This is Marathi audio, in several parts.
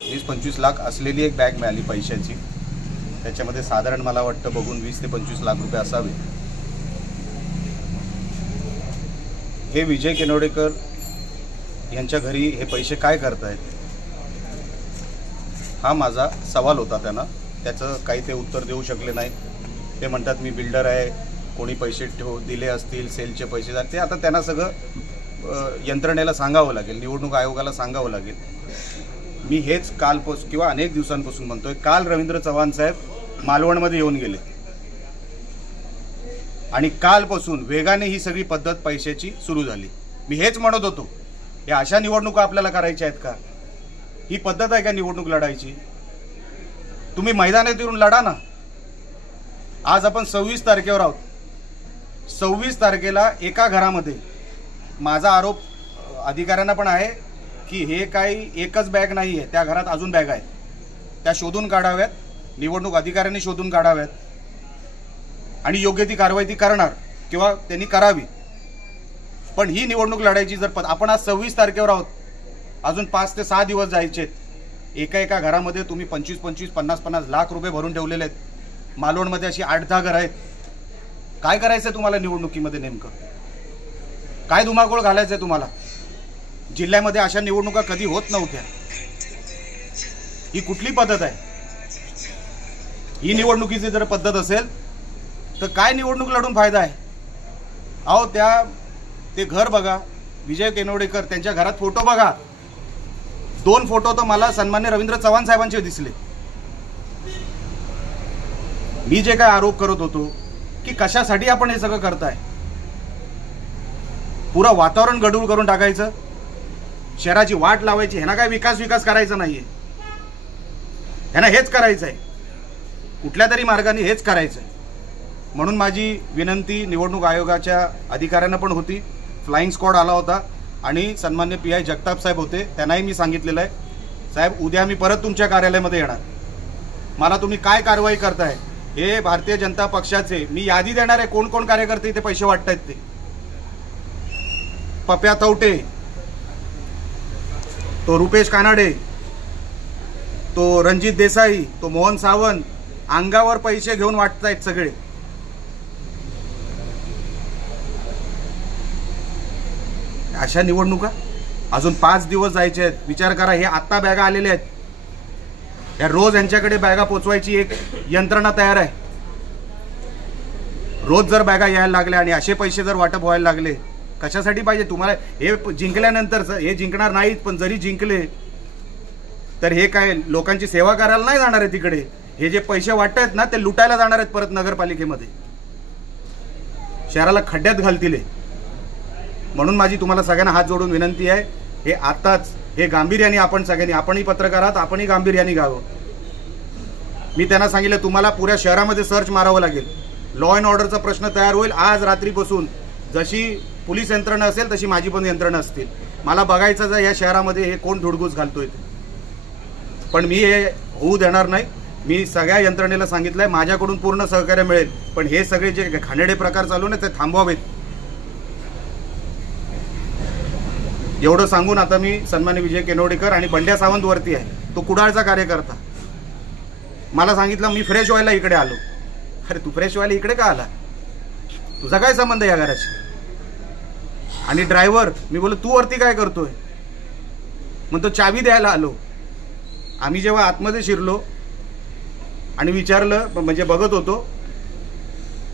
20-25 लाख असलेली एक बॅग मिळाली पैशाची। त्याच्यामध्ये साधारण मला वाटतं बघून 20 ते 25 लाख रुपये असावे। हे विजय केनवडेकर यांच्या घरी हे पैसे काय करतायत हा माझा सवाल होता त्यांना। त्याचं काही ते उत्तर देऊ शकले नाही। ते म्हणतात मी बिल्डर आहे, कोणी पैसे दिले असतील, सेलचे पैसे झाले ते आता त्यांना सगळं यंत्रणेला सांगावं लागेल, निवडणूक आयोगाला सांगावं लागेल। मी हेच कालपासून किंवा अनेक दिवसांपासून म्हणतोय। काल रवींद्र चव्हाण साहेब मालवणमध्ये येऊन गेले आणि कालपासून वेगाने ही सगळी पद्धत पैशाची सुरू झाली। मी हेच म्हणत होतो, या अशा निवडणुका आपल्याला करायच्या आहेत का? ही पद्धत आहे का निवडणूक लढायची? तुम्ही मैदानात येऊन लढा ना। आज आपण 26 तारखेवर आहोत। 26 तारखेला एका घरामध्ये माझा आरोप अधिकाऱ्यांना पण आहे की हे काही एकच बॅग नाही आहे, त्या घरात अजून बॅग आहेत, त्या शोधून काढाव्यात, निवडणूक अधिकाऱ्यांनी शोधून काढाव्यात आणि योग्य ती कारवाई ती करणार किंवा त्यांनी करावी। पण ही निवडणूक लढायची जर आपण आज 26 तारखेवर आहोत, अजून 5 ते 6 दिवस जायचेत। एका घरामध्ये तुम्ही 25-25, 50-50 लाख रुपये भरून ठेवलेले आहेत। मालवणमध्ये अशी 8-10 घरं आहेत। काय करायचंय तुम्हाला निवडणुकीमध्ये? नेमकं काय धुमाकूळ घालायचंय तुम्हाला? जिल्ह्यामध्ये अशा निवडणुका कधी होत नव्हत्या। ही कुठली पद्धत आहे? ही निवडणुकीची जर पद्धत असेल तर काय निवडणूक लढून फायदा आहे? अहो ते घर बघा, विजय केनवडेकर त्यांच्या घरात फोटो बघा। 2 फोटो तर मला सन्मान्य रवींद्र चव्हाण साहेबांचे दिसले। मी जे काय आरोप करत होतो की कशासाठी आपण हे सगळं करताय, पुरा वातावरण गढूळ करून टाकायचं, शहराची वाट लावायची, ह्यांना काय विकास करायचा नाहीये, ह्यांना हेच करायचंय, कुठल्या तरी मार्गाने हेच करायचंय। म्हणून माझी विनंती निवडणूक आयोगाच्या अधिकाऱ्यांना पण होती। फ्लाइंग स्क्वॉड आला होता आणि सन्मान्य PI जगताप साहेब होते, त्यांनाही मी सांगितलेलं आहे, साहेब उद्या मी परत तुमच्या कार्यालयामध्ये येणार, मला तुम्ही काय कारवाई करताय हे भारतीय जनता पक्षाचे मी यादी देणार आहे। कोण कोण कार्यकर्ते इथे पैसे वाटतायत ते? पप्या तवटे, तो रुपेश कानाडे, तो रणजित देसाई, तो मोहन सावंत, अंगावर पैसे घेऊन वाटतायत सगळे। अशा निवडणुका अजून 5 दिवस जायचे आहेत। विचार करा, हे आत्ता बॅगा आलेले आहेत, या रोज यांच्याकडे बॅगा पोचवायची एक यंत्रणा तयार आहे। रोज जर बॅगा यायला लागल्या आणि असे पैसे जर वाटप व्हायला लागले, कशासाठी पाहिजे तुम्हाला? हे जिंकल्यानंतर हे जिंकणार नाहीत, पण जरी जिंकले तर हे काय लोकांची सेवा करायला नाही जाणार आहे तिकडे। हे जे पैसे वाटतायत ना ते लुटायला जाणार आहेत परत नगरपालिकेमध्ये, शहराला खड्ड्यात घालतील। म्हणून माझी तुम्हाला सगळ्यांना हात जोडून विनंती आहे, हे आताच हे गांभीर्याने आपण सगळ्यांनी, आपणही पत्रकार आहात, आपणही गांभीर्याने घ्यावं। मी त्यांना सांगितलं तुम्हाला पुऱ्या शहरामध्ये सर्च मारावं लागेल, लॉ अँड ऑर्डरचा प्रश्न तयार होईल। आज रात्रीपासून जशी पोलीस यंत्रणा असेल तशी माझी पण यंत्रणा असतील। मला बघायचं या शहरामध्ये हे कोण धुडगूस घालतोय ते, पण मी हे होऊ देणार नाही। मी सगळ्या यंत्रणेला सांगितलंय माझ्याकडून पूर्ण सहकार्य मिळेल, पण हे सगळे जे घाणेरडे प्रकार चालू ना ते थांबवावेत। एवढं सांगून आता मी सन्मान्य विजय केनवडेकर आणि बंड्या सावंत वरती आहे, तो कुडाळचा कार्यकर्ता, मला सांगितलं मी फ्रेश व्हायला इकडे आलो। अरे तू फ्रेश व्हायला इकडे का आला? तुझा काय संबंध या घराशी? आणि ड्रायव्हर, मी बोललो तू वरती काय करतोय? म्हणतो चावी द्यायला आलो। आम्ही जेव्हा आतमध्ये शिरलो आणि विचारलं, म्हणजे बघत होतो,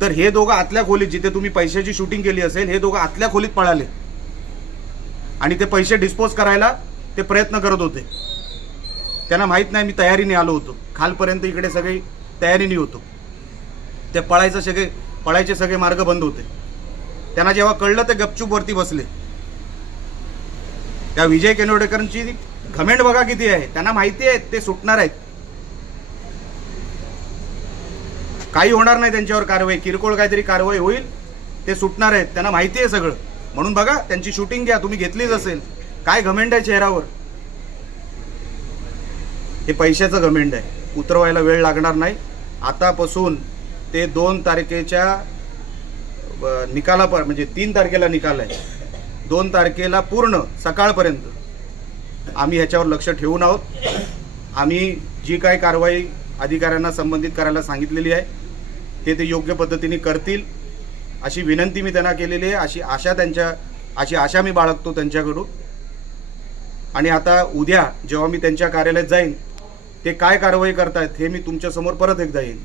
तर हे दोघं आतल्या खोलीत, जिथे तुम्ही पैशाची शूटिंग केली असेल, हे दोघं आतल्या खोलीत पळाले आणि ते पैसे डिस्पोज करायला ते प्रयत्न करत होते। त्यांना माहित नाही मी तयारीने आलो होतो, खालपर्यंत इकडे सगळी तयारीने होतो। ते पळायचे सगळे मार्ग बंद होते। त्यांना जेव्हा कळलं ते गपचूप वरती बसले। त्या विजय केनवडेकरांची घमेंड बघा किती आहे, त्यांना माहिती आहे ते सुटणार आहेत, काही होणार नाही त्यांच्यावर कारवाई, किरकोळ काहीतरी कारवाई होईल, ते सुटणार आहेत, त्यांना माहिती आहे सगळं। म्हणून बघा त्यांची शूटिंग घ्या, तुम्ही घेतलीच असेल। काय घमेंड आहे चेहऱ्यावर? हे पैशाचं घमेंड आहे, उतरवायला वेळ लागणार नाही। आतापासून ते 2 तारखेच्या निकाला, म्हणजे 3 तारखेला निकाल आहे, 2 तारखेला पूर्ण सकाळपर्यंत आम्ही ह्याच्यावर लक्ष ठेवून आहोत। आम्ही जी काय कारवाई अधिकाऱ्यांना संबंधित करायला सांगितलेली आहे ते योग्य पद्धतीने करतील अशी विनंती मी त्यांना केलेली आहे, अशी आशा मी बाळगतो त्यांच्याकडून. आणि आता उद्या जेव्हा मी त्यांच्या कार्यालयात जाईन ते काय कारवाई करतायत हे मी तुमच्यासमोर परत एकदा येईन.